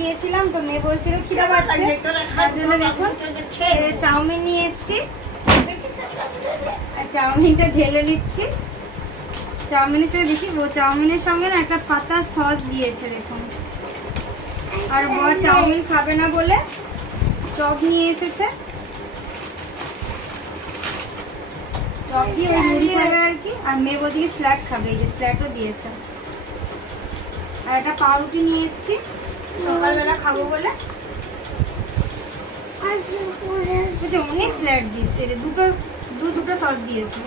গিয়েছিলাম, তো মেয়ে বলছিল খিদা পাচ্ছে, তার জন্য দেখুন চাউমিন নিয়ে এসেছি আর চাউমিনটা ঢেলে নিচ্ছি। চাউমিনের সঙ্গে দেখি চাউমিনের সঙ্গে না একটা পাতা সস দিয়েছে দেখুন। আর বর চাউমিন খাবে না বলে চপ নিয়ে এসেছে, চপ দিয়ে ওই মুড়ি খাবে আর কি। আর মেয়ে বলতে স্ল্যাট খাবে, এই যে স্ল্যাটও দিয়েছে। আর একটা পাউরুটি নিয়ে এসেছি সকালবেলা খাবো বলে। অনেক স্ল্যাট দিয়েছে, দুটো সস দিয়েছে।